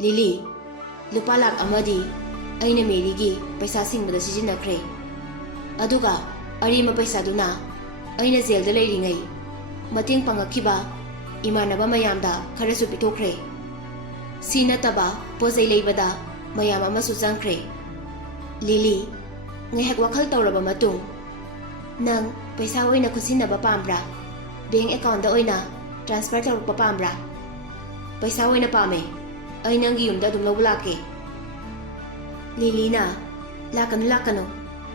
Lily, Lupalak Amadi, Aina Merigi, Paisasing with the Sijina Cray. Aduga, Arima Paisaduna, Aina Zel the Lady Ngay, Mating Pangakiba, Imanaba Mayamda, Karasupito Cray. Sina Taba, Pose Labada, Mayama Susan Cray. Lily, Ngay Wakal Tauraba Matung. Nang, Paisawina Kusina Bapambra, being account the Oina, transfer to Papambra. Paisawina Pame, Ainang Yunda Dum Lake. Lily na, Lakano,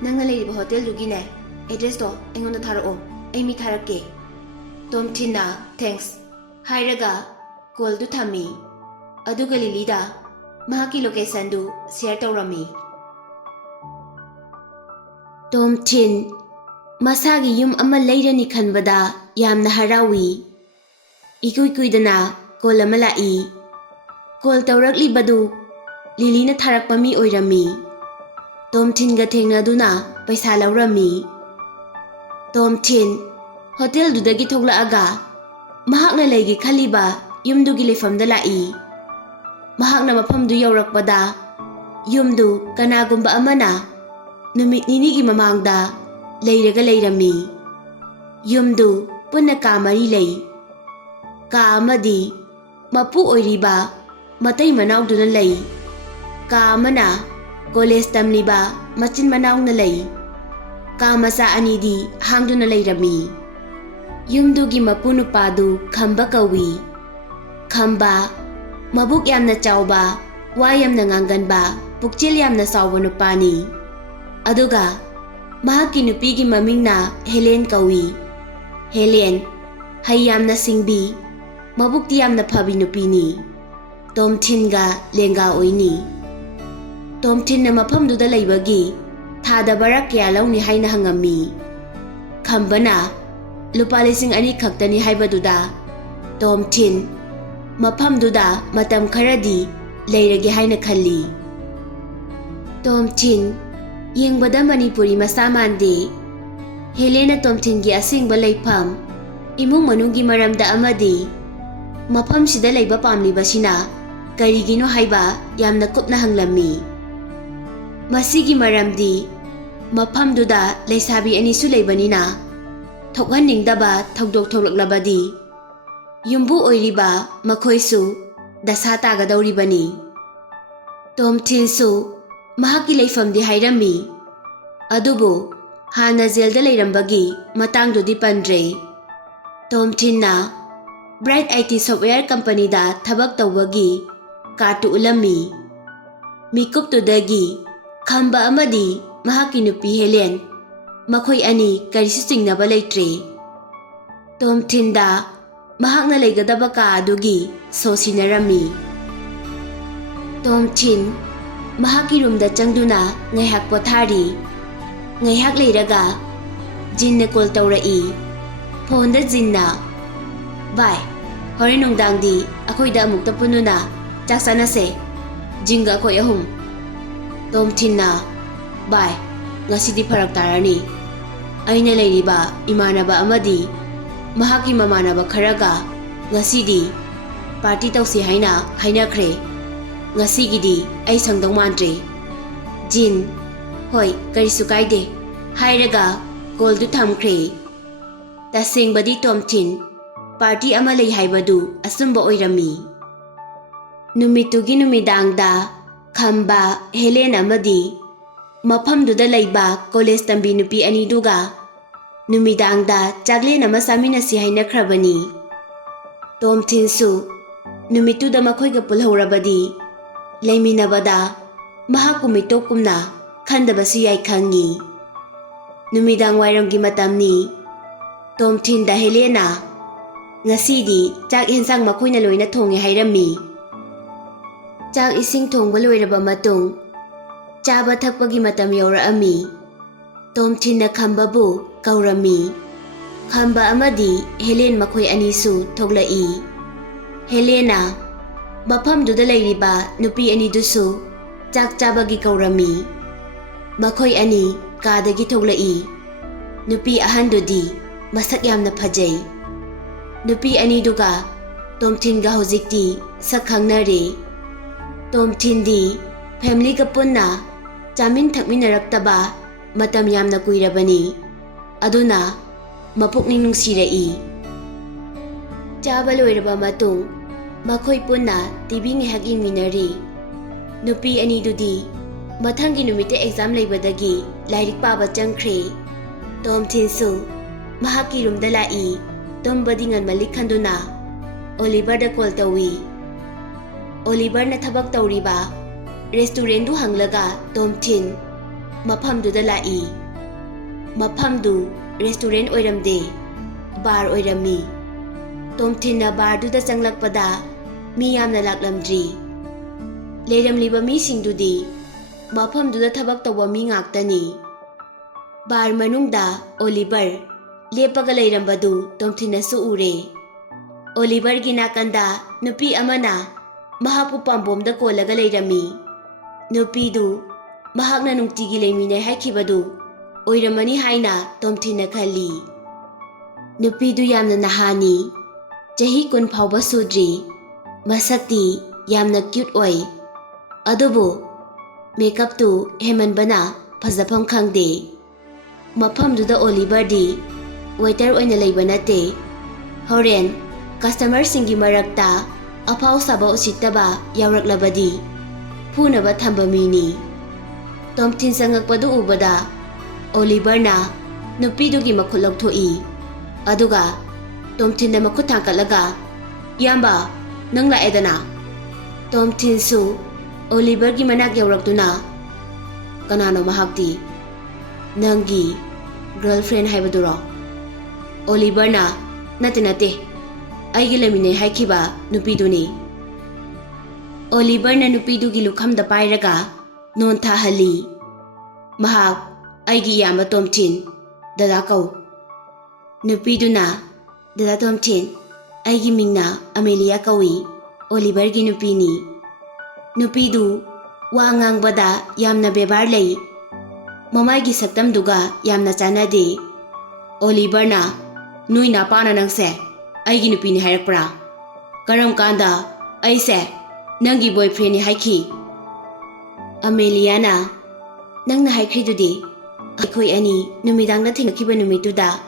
Nanga Lady Hotel Lugine, address to Engon Taro, Amy Tarake. Tomthin na, thanks. Hairaga, call to Tammy. Aduga Lilyga, Mahaki location do, Seattle Rami. Tomthin, Masagi yum ama later ni kanbada, yam na harawi. Ikuidana, call a malai. Call Taurakli Badu, Lily na Tarak Pami Oirami. Tomthin Gatena Duna, Paisala Rami. Tomthin, Hotel Dudagi Togla Aga, Mahakna Legi Kaliba, Yumdugile from the Lai. Mahakna Mapam du Yorak Bada, Yumdu, Kanagumba Amana, Numit Ninigi Mamangda, Layraga Layrami. Yumdu, Punaka Marilay. Ka Amadi, Mapu Oiriba, Matay Manaw Duna Lay. Ka Mana, Koles Tamliba, Machin Manaw na Lay. Ka Masa Anidi, Hangdo na Layrami. Yumdugi Mapunupadu, Kamba Kawi. Kamba, Mabuk Yam na Chauba, Wayam na Ngangan ba, Pukchil Yam na Sawanupani. Aduga, Mahaki Nupigi Maming na Helen Kawi. Helen, Hayam na Singbi, Mabukti Yam na Pabinupini. Tomthin ga Lenga Oini. Tomthin na mapamduda laybagi, Thada Barak Yalaw ni Hay na hangami. Kamba na, Lupalising ani kakta ni Haybaduda. Tomthin, Mapamduda matam karadi, Layragi Hay na Kali. Tomthin, Yingbada Manipuri masamande. Helena Tomthin gi asing balaypam, Imung manunggi maramda amadi. Mapam sida layba pamliba sina, Karigino Hayba yamna kupna hanglami. Masigi maramdi, Mapamduda laysabi anisu laybanina. Thokhan ningdaba thokdok thoklaklabadi. Yumbu oiriba makoisu dasata gadauribani. Tomthin su mahaki layfamdi hairami. Adubu hana zelda layrambagi matangdudi pandre. Tomthin na Bright IT Software Company da thabak tawbagi Katu Ulami. Mikup tudagi Kamba amadi Mahaki nupi Helen. Makoy ani karisu singnaba laytre. Tomthin da Mahak na laygadaba ka adugi so sinarami. Tomthin Mahaki rumda changduna ngayhak pothari. Ngayhak layraga Jin na call tawrai. Phone da Jin na Bye. Hori nungdang di, ako'y da amuk tapuno na, Jaksa na se, Jinga ako'y ahum. Tomthin na, Bye. Ngasi di paraktara ni. Ay na layri ba, imana ba amadi, Mahaki mamana ba karaga, ngasi di, Party taw si hayna kre. Ngasi gidi, ay sangdong mantre. Jin, Hoy, karisu kaide, Hayraga, Goldu tham kre. Tasing ba di Tomthin, Party amalay haybadu asumba oirami. Numitugi numidangda, Kamba, Helen amadi, Mapamduda layba Koles tambi nupi aniduga, Numidangda jagle na masamina si hayna krabani. Tomthin su, Numituda makoy gapul haurabadi, Layminabada, Mahakumitokumna, Kandaba siyay kangi. Numidang wayrang gimatamni, Tomthin da Helena, Ngasidi, Chak hensang makoy na loy na thongi hayrami. Chak ising thongba loyraba matung, Chaba thakpagi matam yauraami. Tomthin na Kamba bu kaurami. Kamba amadi Helen makoy anisu thoglai. Helena, Mapamduda layriba nupi anidusu, Chak chabagi kaurami. Makoy ani kadagi thoglai. Nupi ahandudi masak yamna phajay. Nupi aniduga Tomthin ga hojikti sakhangna re. Tomthin family ka punna chamin thakminaraktaba matam yamna kuirabani aduna mapukning nungsirai. Chaba loiraba matung makhoi punna TV ngehak yengminari. Nupi anidudi mathangi numite exam leibadagi lairik paba changkhre. Tomthin su mahaki room da lai tombadi ngan malik khanduna Oliver da call tawi. Oliver na thabak tawriba restaurant du hanglaga Tomthin mafam du da lai. Mafam du restaurant oiramde bar oirami. Tomthin na bar du da changlakpada mi yamna laklamdri. Leiramliba mi singdudi mafam du da thabak tawa mi ngaktani. Bar manungda Oliver lepaga leirambadu Tomthin na su ure. Oliver gi nakanda nupi amana mahapu pambom da kolaga leirami. Nupi du mahakna nungtigi leiminai haikibadu oiramani haina Tomthin na khali. Nupi du yamna nahani chahi kun phawba sudri masakti yamna cute oi. Adubu makeup tu hemanbana phajafam khangde. Mafam du da Oliver di waiter oina leiba nate. Horen customer singi marakta apaw saba usitaba yawraklabadi phunaba thamba mini. Tomthin sangakpadu ubada Oliver na nupidugi makhut lokthoi. Aduga Tomthin na makhut thangkatlaga yamba nang laedana. Tomthin su Oliver gi manak yawraktuna kanano mahakti nangi girlfriend haibaduro. Oliver na nate aigi lamine haikiba nupiduni. Oliver na nupidugi lukhamda pairaga non thahali. Mahak aigi yama Tomthin dada kau. Nupiduna dada Tomthin aigi mingna Amelia kawi Oliver gi nupini. Nupidu wa ngangbada yamna bebar lei. Mamai gi saktamduga yamna chanade. Oliver na nui na pana nangse aigi nupini hairakpra. Karam kanda aise nangi boyfriend ni haiki. Amelia na nangna haikridudi aikoi ani numidang na thengkiba numituda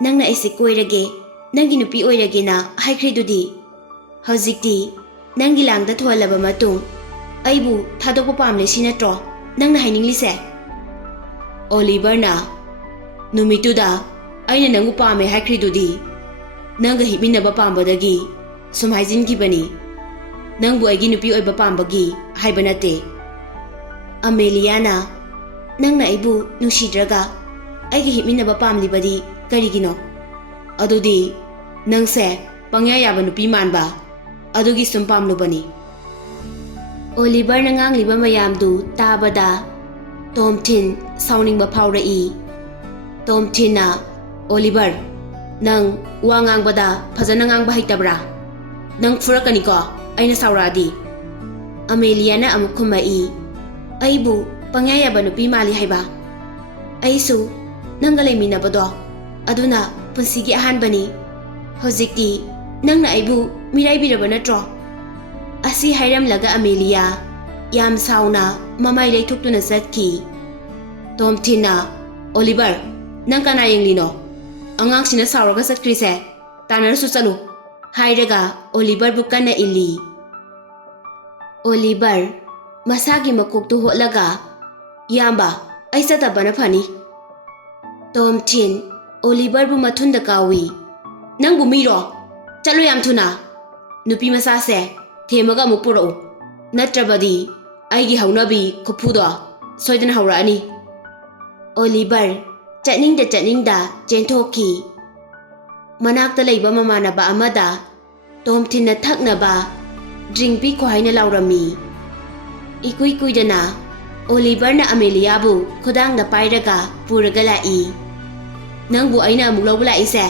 nangna aise koirage nangi nupi oirage na haikridudi. Hojikti nangi langda tholaba matung aibu thadokpa pamle sinatro nangna haininglise. Oliver na numituda aina nangu pame haikridudi nanga himinaba pambadagi sum haijingibani nangbu aigi nupi oiba pambagi haiba nate. Amelia na nangna aibu nungsidraga aigi himinaba pamlibadi karigino adudi nangse pangya yaba nupi manba adugi sum pamlubani. Oliver na ngangliba mayamdu tabada Tomthin sauningba phaurai. Tomthin na Oliver nang wa ngangbada phajana ngangba haitabra nang furakani ko aina sauradi. Amelia na amuk khumai aibu pangyaya ba nupi mali haiba aisu nangga leiminabado aduna punsigi ahanbani. Hojikti nangna aibu miraibiraba natro. Asi hairamlaga Amelia yam sauna mamai leithuktuna satki. Tomthin na Oliver nang kana yenglino angang sina sauraga satkrise tanarasu chalu hairaga Oliver bukana ili. Oliver masagi makoktu hotlaga yamba aisa tabana phani. Tomthin Oliver bu mathunda kawi nangbu miro chalu yam thuna nupi masase themaga mupuro natrabadi aigi haunabi khuphudo soidana haurani. Oliver chatningda chenthokki. Manakta leiba mamanaba amada Tomthin na thaknaba drink pi khohaina laurami. Ikui kuidana Oliver na Amelia bu khodang na pairaga puraga lai. Nangbu aina amuk lawba laise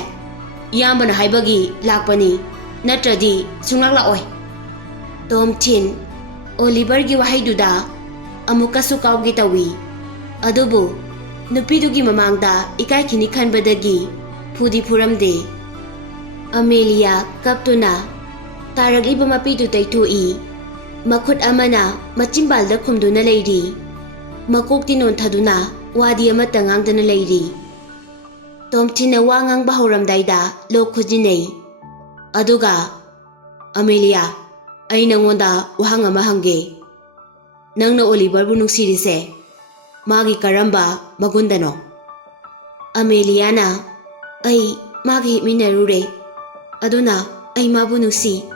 yamba na haibagi lakpani natradi sunglak laoi. Tomthin Oliver gi wahaiduda amukasu kawgi tawi adubu nupidugi mamangda ikai khini khanbadagi phudi phuramde. Amelia kaptuna taragliba mapidu taithoi Makhut amana machimbalda khumduna leiri. Makokti nontaduna wadi amata ngangdana leiri. Tomthin na wa ngang bahuramdaida lok khujinei. Aduga, Amelia, ay nangonda wahang ama hangge. Nang na Oliver bu nungsirise, magi karamba magundano. Amelia na, ay magi minarure. Aduna ay mabu nungsi.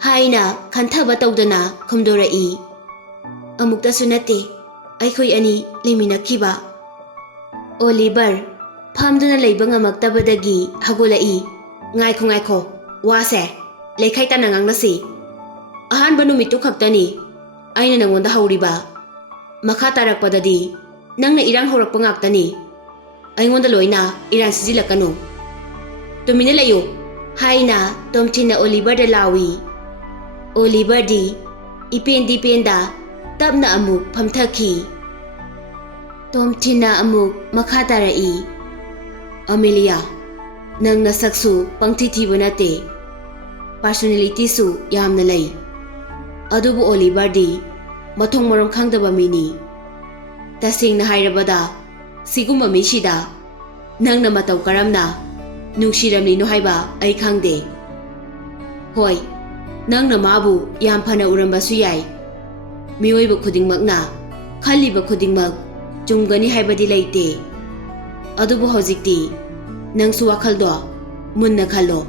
Haina kantaba tawdana kumdorai. Amukta sunate, ay koy ani liminakiba. Oliver, pamduna laybang amagtabadagi hagulai. Ngay ko, wase, lekhay tanangang nasi. Ahan ba numito kaktani? Ay na nangonda hauriba. Makatarakpadadi, nang na irang haurak pangaktani. Ay ngonda loy na iran sizilakano. Tuminalayo, hay na Tomthin na Oliver da lawi. Oliver di, ipenda, tab na amuk pamthaki. Tomthin na amuk makatarai. Amelia, nang nasaksu pangtithiba nate. Personality su yamna lay. Adubu Oliver di, mathong marong khangdaba mini. Tasing na hairabada, siguma mishida, nang na mataw karamna, nungsiramni no haiba ay khangde. Hoy, nang na mabu yam phana uramba su yai. Miyoy ba khudingmak na, khali ba khudingmak, chumgani haibadi laite. Adubu hojikti, nang suwakhaldo, munna khalo.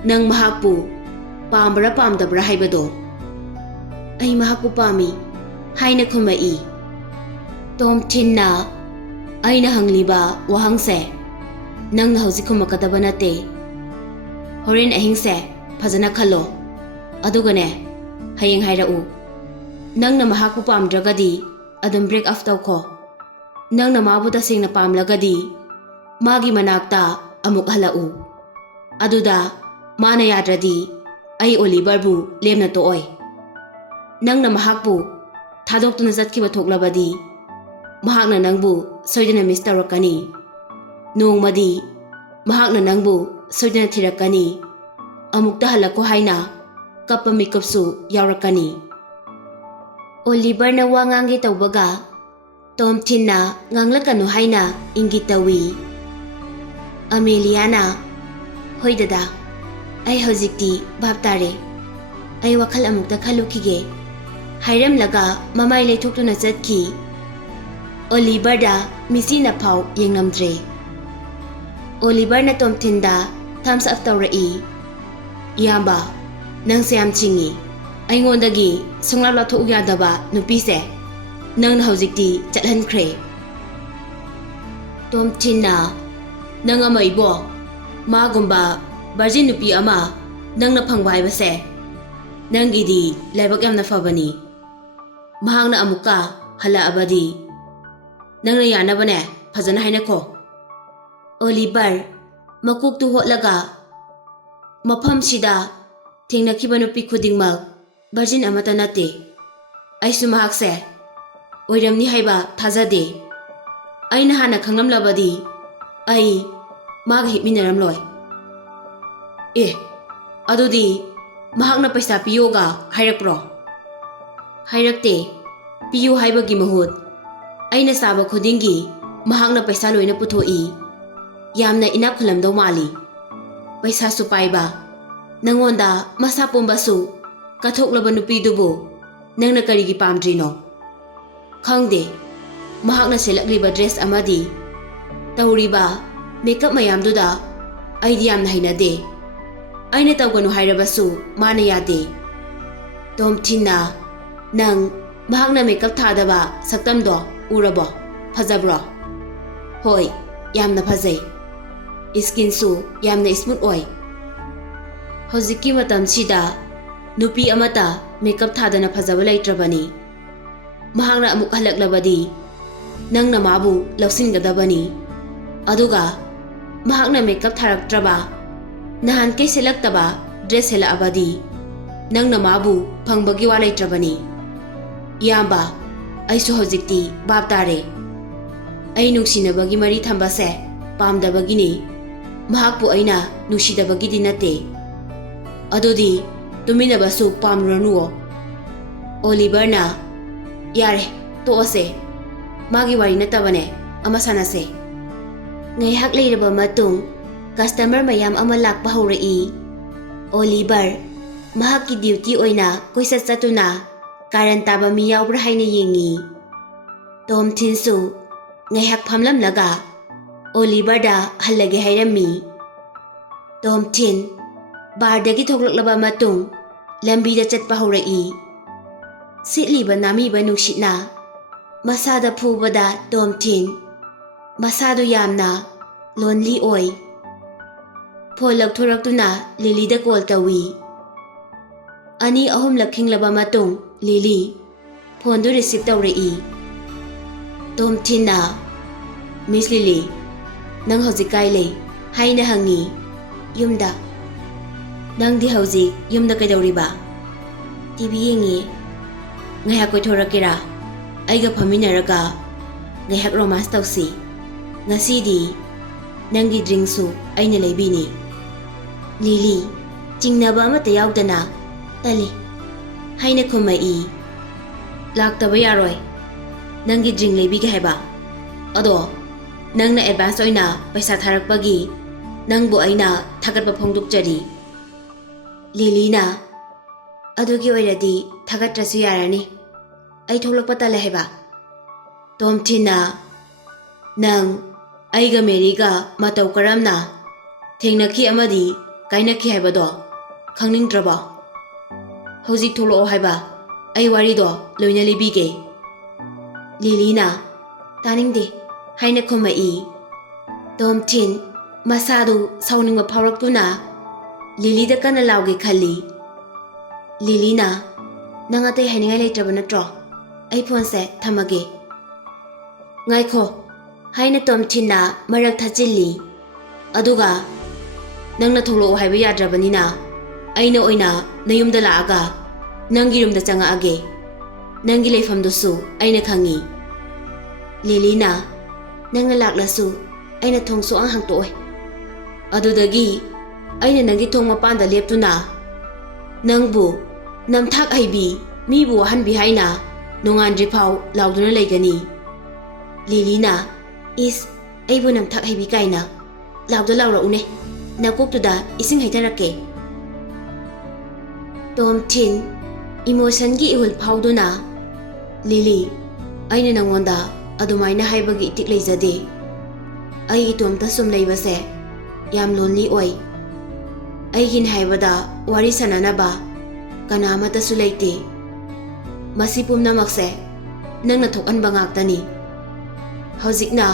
Nang mahakpu, pambara pamdabra haibado. Ay mahakpu pami, hay na kumai. Tomthin na, ay nahangliba wahangse. Nang nahawzik kumakataba nate. Horin ahingse, pazana khalo. Adugane, hayeng hairau. Nang na mahakpu pamdragadi, adum break off taw ko. Nang na mabuta sing na pamlagadi, magi manakta amuk halau. Aduda, mana yadradi, ay Oliver bu lem na tooy. Nang na mahakpu, thadok tu na zatkiba thoklabadi, mahak na nangbu soydana miss tawrakani. Noong madi, mahak na nangbu soydana thirakani. Amukta halako hayna, kapamikapsu yawrakani. Oliver na wangangi tawbaga, Tomthin na nganglakano hayna ingitawi. Amelia na, hoy dada, ay hojikti baptare. Ay wakal amukta khalukige. Hayram laga mamay laythoktu na zatki. Oliver da misi na phaw yengnamdre. Oliver na Tomthin da thumbs up tawrai. Iyamba, nang sayam chingi. Ay ngondagi sunglap lathok yadaba nupise. Nang na hojikti chathankre. Tomthin na, nang ama ibo, magumba virgin nupi ama nang na phangba haibase. Nang gidi laibak yamna fabani. Mahang na amuka hala abadi. Nang na yanabane phajana haina ko. Oliver, makuk tu hotlaga. Mafam sida thengnakiba nupi khudingmak virgin amata nate. Ay sumahakse oiramni haiba thajade. Ay na hana khanglamlabadi ay maga hipminaramloi. Adudi mahak na paisa piyo ga hairakpro. Hairakte, piyo haibagi mahut. Ay nasaba khudingi mahak na paisa loina puthoi. Yamna inap khulamdaw mali. Paisa su paiba. Nangonda masa pumbasu kathoklaba nupidubu nang na karigi pamdrino. Khangde, mahak na selakliba dress amadi. Tawriba, makeup mayamduda ay diyam na hinade. Ay natawgano hairabasu mana yade. Tomthin na, nang mahak na makeup thadaba saktamdo urabo, phajabro. Hoy, yam na phajay. Skin su yam na smooth oy. Hojiki matam sida, nupi amata makeup thadana phajaba laitrabani. Mahak na amuk halaklabadi, nang na mabu lausingadabani. Aduga, mahak na makeup tharaktraba, nahan kay selaktaba dress hela abadi, nang na mabu pangbagi walay trabani. Iyamba, ay suhojikti baptare. Ay nungsinabagi mari thambase, pamdabagi ni, mahak po ay na nungsidabagi dinate. Adodi, tuminabasu pamranuo. Oliverna yare toose magi wari natabane ama sanase ngaihak leiraba matung customer mayam ama lakpa haurai Oliver mahakki duty oina koisat chatuna karan taba mi yaubra haina yengi Tomthin su ngaihak phamlamlaga Oliver da hallage hairami Tomthin bardagi thoklaklaba matung lambida chatpa haurai sitliba namiba nungshitna masada phubada Tomthin masado yamna lonely oi phone lakthoraktuna Lilyda call tawi ani ahum lakhinglaba matung Lily phone du receive tawrei Tomthin na Miss Lily nang hojik kai le haina hangi yumda nang di hojik yumda kaidawriba TV yengi ngaihak koithorakera aiga phaminaraga ngaihak romance tawsi ngasidi nangi drink su aina leibini Lily chingnaba amata yaudana tali haina khumai laktaba yaroi nangi drink leibige haiba ado nangna advance oina paisa tharakpagi nangbu aina thagatba phongdukjari Lily na adugi oiradi thagatrasu yarani ai tholakpa tale haiba Tomthin na nang aiga Maryga matau karamna thengnaki amadi kainaki haibado khangningdraba hojik tholo haiba ai wari do loina libige Lily na taningde haina khumai Tomthin masadu sauningba phawraktuna Lily da kana lauge khalli Lily na nangatei hainingai leitraba natro ai phone se thamage ngaikho haina Tomthin na marak thachilli aduga nangna tholo haiba yadrabanina aina oina nayumda laaga nangi rumda changa age nangi leifam dusu aina khangi Lily na nangna laklasu aina thongso ang hangtoi adudagi aina nangi thong mapanda leptuna nangbu namthak haibi mibu hanbi haina nongandri phau lauduna leigani Lily na is aibu namthak haibi kaina laudda laura une nakoktuda ising haitarake Tomthin emotion gi ihul phauduna Lily aina nangonda adumaina haibagi itik leijade ai itomta sum leibase yam lonely oi aigin haibada wari sananaba kanamata su leite masi pumnamakse nangna thokanba ngaktani hojikna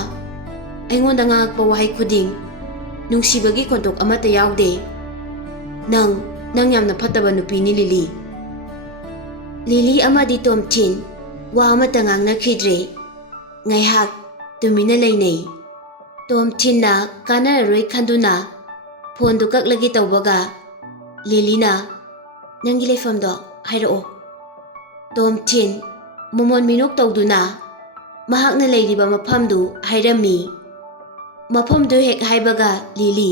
aingonda ngakpa wahai khuding nungsibagi kontok amata yaude nang yamna phattaba nupini Lily amadi Tomthin wa amata ngangna khidre ngaihak tumina leinei Tomthin na kanararoi khanduna phone du kaklagi tawbaga Lily na nangi leifamdo hairao Tomthin momon minok tawduna mahakna leiriba mafamdu hairami mafamdu hek haibaga Lily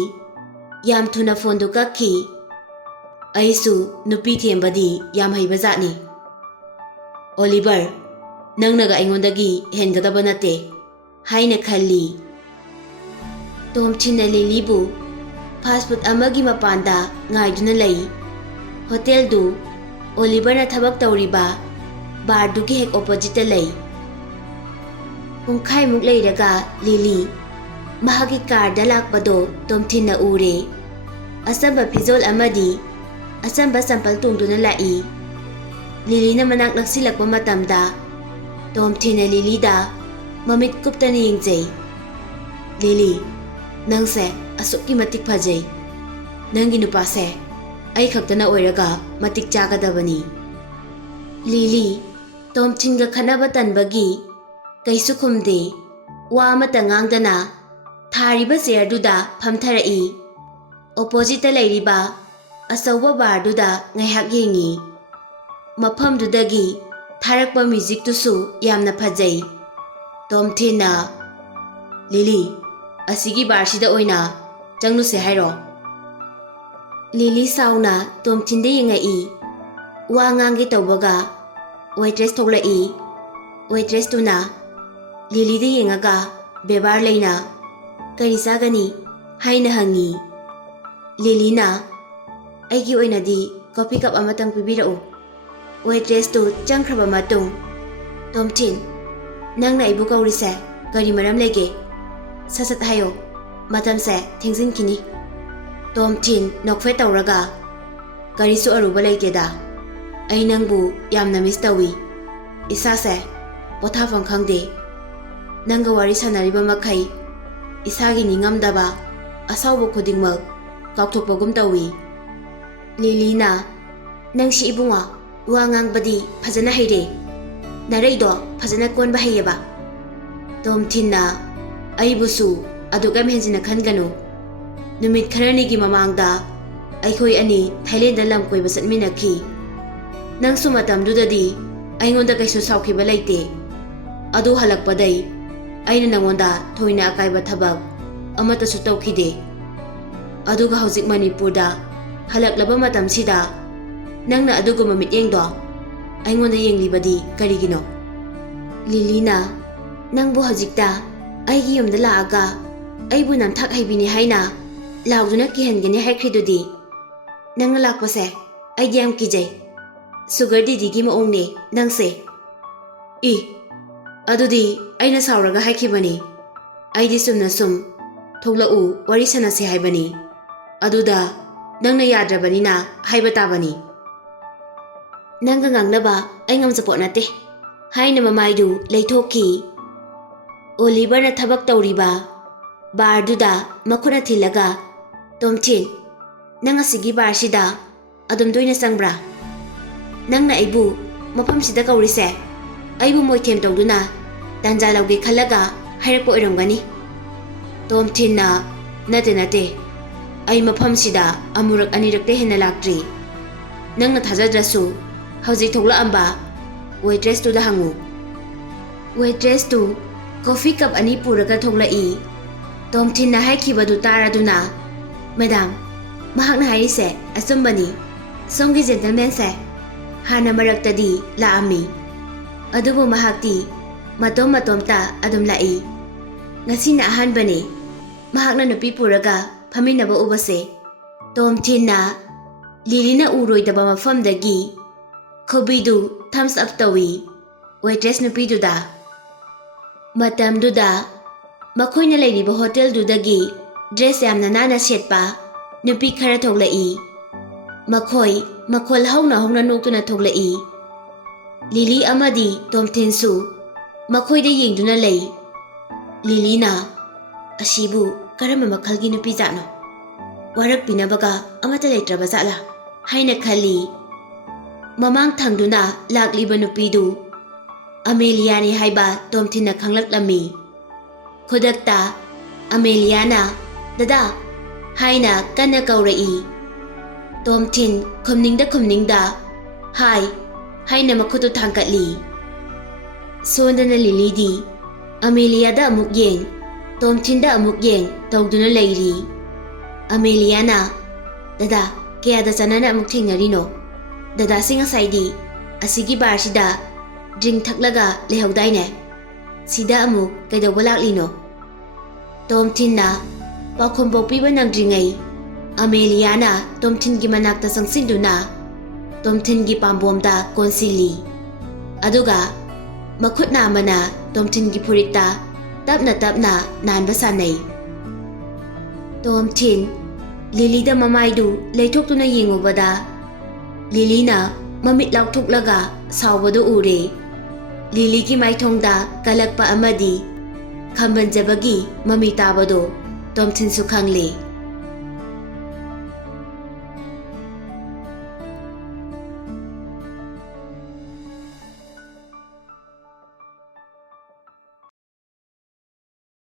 yam thuna phone du kakhi aisu nupi thembadi yam haibajani Oliver nangnaga aingondagi hengadaba nate haina khalli Tomthin na Lily bu fast food amagi mapanda ngaiduna lei hotel du Oliver na thabak tawriba bar du ki hek opposite lei pungkhai muk leiraga Lily mahagi car da lakpado Tomthin na ure asamba phizol amadi asamba sampal tungduna lai Lily na manak naksilakpa matamda Tomthin na Lily da mamit kuptani yingjai Lily nangse asukki matik phajai nangi nupase ai khaktana oiraga matik chagadabani Lily Tomthin ga khanaba tanbagi kaisu khumde wa amata ngangdana thariba chair duda phamtharai opposite leiriba asauba bar duda ngaihak yengi mafam dudagi tharakpa music tusu yamna phajai Tomthin na Lily asigi barsida oina changnu se hairo Lily sauna Tomthin de yengai wa ngangi tawbaga Waitress thoklai. Waitress tuna Lily da yengaga bebar leina kari sagani haina hangi. Lily na aigi oinadi coffee cup amatang pibirao. Waitress tu changkraba matung Tomthin nang na ibu kaurise kari maram lege sasat hayo matam se thingsin kini. Tomthin nokfe tauraga kari su aruba lege da ai nangbu yamna miss tawi isa se pothafam khangde nangga wari sanariba makai isagi ningamdaba asawbo khudingmak kaukthokpagum tawi. Lily na nang si ibunga wa ngangbadi phajana haire naraido phajana konba hayeba. Tomthin na aibusu adugam henjina khanganu numit kharani gi mamangda aikhoi ani Thailand da lam koiba satminakhi. Nang su matam dudadi aingonda kaisu saukhiba leite adu halakpadai aina nangonda thoina akaiba thabak amata su taukhide. Aduga hojik Manipurda halaklaba matam sida nangna aduguma mityengdo aingonda yenglibadi karigino. Lily na nangbu hojikta aigi yumda laaga aibu namthak haibini haina lauduna kihangani haikhridudi nangna lakpase aigi am kijai. Sugar didi gi maongne nangse I adudi aina sauraga haikibani aidi sumna sum thoglau wari sanase haibani aduda nangna yadrabani na haiba tabani. Nangga ngangnaba ai ngamjapot nate haina mamaidu leithokki. Oliver na thabak tauriba barduda makhuna thilaga Tomthin nang asigi bar sida adum doina sangbra nangna aibu mafam sida kaurise aibu moithem tawduna tanja lauge khalaga hairakpo oirangani. Tomthin na nate ai mafam sida amurak anirak te hena laktri nangna thajadrasu hauji thokla amba waitress tu da hangu. Waitress tu coffee cup ani puraga thoklai. Tomthin na haikibadu taraduna madam mahakna haise asumbani somgi gentleman se hana maraktadi laami adubu mahakti matomta adum lai ngasi na ahanbani mahakna nupi puraga phaminaba ubase. Tomthin na Lily na uroidaba mafamdagi khobidu thumbs up tawi waitress nupiduda. Matamduda makhoina leiriba hotel dudagi dress yamna nana setpa nupi khara thoklai. Makhol hauna noktuna thoklai. Lily amadi Tomthin su makhoida yengduna lei. Lily na asibu karama makhalgi nupi jano warak pinabaga amata leitraba jala haina khali. Mamang thangduna lakliba nupidu Amelia ni haiba Tomthin na khanglaklami. Khudakta Amelia na dada haina kana kaurai. Tomthin khumningda hai haina makhutu thangkatli. Sondana Lily di Amelia da amuk yeng Tomthin da amuk yeng tawduna leiri. Amelia na dada kaya da sanana amuk thingnarino dada singa saidi asigi bar sida drink thaklaga lehaudaine sida amuk kaidawba laklino. Tomthin na pakhom pokpiba nangdringai Amelia na Tomthin gi manakta sangsinduna Tomthin gi pambomda konsili aduga makhutna amana Tomthin gi phurita tapna nanba sanai. Tomthin Lily da mamaidu leithoktuna yengobada Lily na mamit lauthuklaga sawbadu ure. Lily ki maithongda kalakpa amadi khambanjabagi mami tabado Tomthin su khangle.